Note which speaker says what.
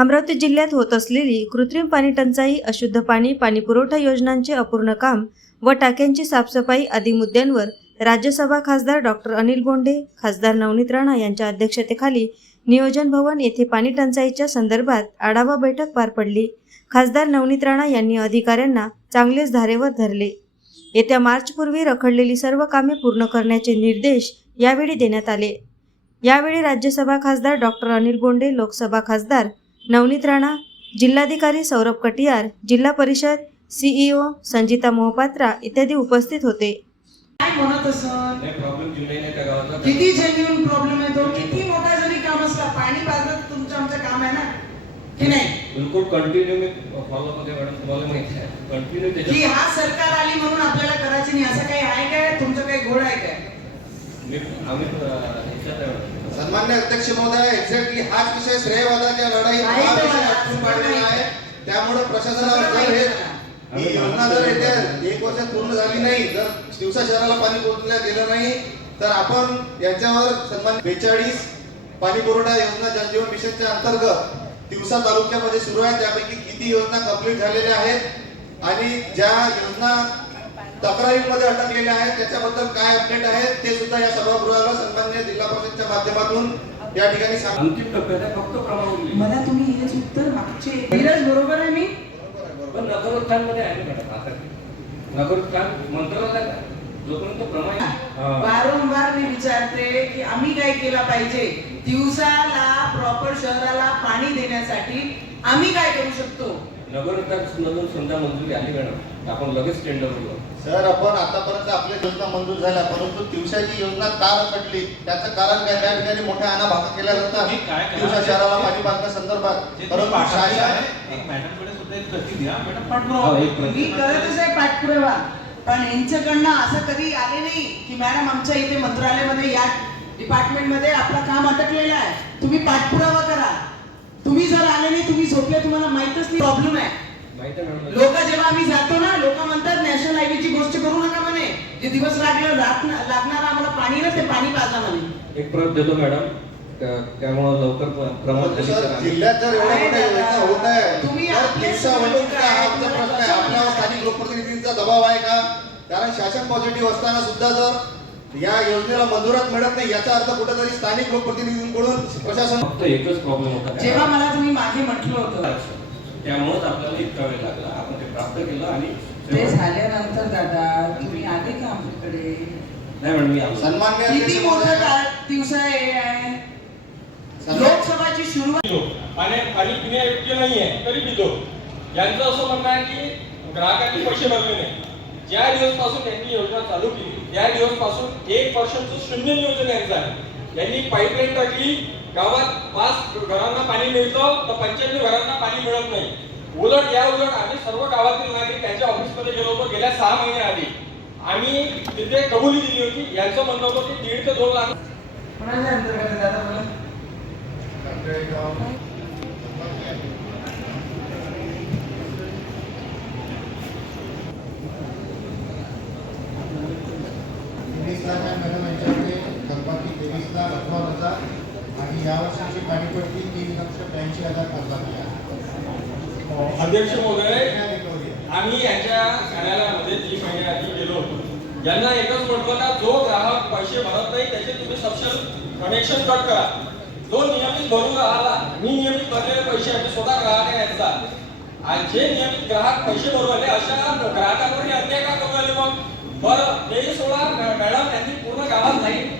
Speaker 1: अमरावती जिल्ह्यात होत असलेली कृत्रिम पाणी टंचाई अशुद्ध पाणी पाणी पुरवठा योजनांचे अपूर्ण काम व टाक्यांची साफसफाई आदी मुद्द्यांवर राज्यसभा खासदार डॉक्टर अनिल बोंडे खासदार नवनीत राणा यांच्या अध्यक्षतेखाली नियोजन भवन येथे पाणी टंचाईच्या संदर्भात आढावा बैठक पार पडली. खासदार नवनीत राणा यांनी अधिकाऱ्यांना चांगलेच धारेवर धरले. येत्या मार्चपूर्वी रखडलेली सर्व कामे पूर्ण करण्याचे निर्देश यावेळी देण्यात आले. यावेळी राज्यसभा खासदार डॉक्टर अनिल बोंडे लोकसभा खासदार नवनीत राणा जिल्हाधिकारी सौरभ कटियार जिल्हा परिषद सीईओ संजिता मोहपात्रा इत्यादी उपस्थित होते.
Speaker 2: किती जेन्युन प्रॉब्लेम आहे तो? किती मोठा जरी काम असला पाणी तुमचं आमचं काम आहे ना? की नाही?
Speaker 3: बिलकुल कंटिन्यू मी फॉलो मध्ये मॅडम तुम्हाला माहिती आहे. कंटिन्यू
Speaker 2: की हा सरकार आली म्हणून आपल्याला करायची नाही. असं काही आहे काय? तुमचं काही घोड आहे काय?
Speaker 4: सन्मान्य अध्यक्ष महोदय एक्झॅक्टली हाच विषय श्रेयवादाच्या लढाई हा विषय काढलेला आहे. त्यामुळे प्रशासनावर जर हे ही योजना जर येत्या एक वर्षात पूर्ण झाली नाही जर दिवसा शहराला पाणी पोहोचल्या गेलं नाही तर आपण याच्यावर सन्मान बेचाळीस पाणी पुरवठा योजना जलजीवन मिशनच्या अंतर्गत दिवसा तालुक्यामध्ये सुरू आहे. त्यापैकी किती योजना कंप्लीट झालेल्या आहेत? आणि ज्या योजना तक्रारीमध्ये अटकलेल्या आहेत. त्याच्याबद्दल काय अपडेट आहे ते सुद्धा या सभागृहाला सन्मान्य जिल्हा परिषदच्या माध्यमातून या ठिकाणी
Speaker 3: अंतिम टप्प्यात आहे फक्त प्रमाण
Speaker 2: मला तुम्ही हेच उत्तर मागचे. धीरज बरोबर आहे मी?
Speaker 3: पण नगरोत्थानमध्ये आहे मॅडम आता. नगरोत्थान मंत्रालयात आहे. जोपर्यंत प्रमाण हा.
Speaker 2: वारंवार मी विचारते की आम्ही काय केला पाहिजे? दिवसाला प्रॉपर शहराला पाणी देण्यासाठी आम्ही काय करू शकतो?
Speaker 3: नगरोत्थान मधून समजा मंजुरी आली मॅडम आपण लगेच टेंडर करू
Speaker 4: सर आपण आतापर्यंत आपल्या योजना मंजूर झाल्या परंतु दिवसाची योजना का रखडली? त्याचं कारण काय? त्या ठिकाणी मोठ्या आणा भागा केल्या जातात? दिवसा शहराला पाणी पाजण्या संदर्भात. परंतु शासन
Speaker 5: आहे, एक मॅडमकडे सुद्धा एक प्रति द्या. मॅडम
Speaker 3: हो,
Speaker 5: पाठपुरावा.
Speaker 2: मी करतच आहे पाठपुरावा. पण यांच्याकडनं असं कधी आले नाही की मॅडम आमच्या इथे मंत्रालयामध्ये या डिपार्टमेंटमध्ये आपलं काम अटकलेलं आहे. तुम्ही पाठपुरावा करा. तुम्ही जर आले नाही तुम्ही झोपले तुम्हाला माहितच नाही प्रॉब्लेम आहे.
Speaker 3: माहिती आहे मॅडम.
Speaker 2: लोक जेव्हा आम्ही जातो ना लोक म्हणतात नॅशनल हायवेची गोष्ट करू नका म्हणे. जे दिवस लागलं रात लागणार आम्हाला पाणी ना ते पाणी पाजा म्हणे
Speaker 3: एक प्रत देतो मॅडम. त्या- त्यामुळं लवकर प- प्रमाण
Speaker 4: परंतु
Speaker 3: झाली
Speaker 4: सर
Speaker 3: तर आम्ही-
Speaker 4: जिल्ह्यात जर होत आहे
Speaker 2: तुम्ही?
Speaker 4: स्थानिक लोकप्रतिनिधींचा दबाव आहे का? कारण शासन पॉझिटिव्ह असताना सुद्धा जर या योजनेला मंजुरात मिळत नाही याचा अर्थ कुठेतरी स्थानिक लोकप्रतिनिधींकडून प्रशासन
Speaker 3: फक्त एकच प्रॉब्लेम होता.
Speaker 2: जेव्हा मला तुम्ही मागे म्हटलं होतं
Speaker 3: त्यामुळेच आपल्याला इतका वेळ लागला. आपण ते प्राप्त केलं आणि
Speaker 2: ते झाल्यानंतर दादा तुम्ही आले का आमच्याकडे?
Speaker 3: नाही मॅडम मी आलो.
Speaker 4: सन्मान्य
Speaker 2: किती मोठं दिवस आहे? लोकसभाची सुरुवात
Speaker 6: पितो पाणी पाणी पिण्यायोग्य नाही आहे तरी पितो यांचं असं म्हणणं आहे की ग्राहकांनी पैसे भरले नाही ज्या दिवसपासून यांनी योजना चालू केली त्या दिवसपासून एक वर्षाचं शून्य नियोजन यांचं आहे. यांनी पाईपलाईन टाकली गावात पाच घरांना पाणी मिळतं तर पंच्याण्णव घरांना पाणी मिळत नाही. उलट या उलट आम्ही सर्व गावातील नागरिक त्यांच्या ऑफिसमध्ये गेलो होतो गेल्या सहा महिने आधी. आम्ही तिथे कबुली दिली होती. यांचं म्हणणं होतं की दीड ते दोन लाख
Speaker 2: कोणाच्या अंतर्गत आहे दादा मला
Speaker 7: तेवीस लाख आहे मॅडम यांच्याकडे तेवीस लाख अठरा हजार आणि या वर्षाची पाणीपट्टी तीन लक्ष ब्याऐंशी हजार थकबाकी आहे
Speaker 6: अध्यक्ष महोदय
Speaker 7: रिकव्हरी आहे.
Speaker 6: आम्ही यांच्या कार्यालयामध्ये तीन महिने आधी गेलो होतो. यांना एकच म्हटलं का जो ग्राहक पैसे भरत नाही त्याचे तुम्ही सबसिड कनेक्शन कट करा. जो नियमित भरून राहिला मी नियमित भरलेले पैसे मी स्वतः ग्राहक यांचा आणि जे नियमित ग्राहक पैसे भरू आले अशा ग्राहकांवर हे अन्याय का करू आले मग? बरं ते सोळा मॅडम यांनी पूर्ण गावात ठेवली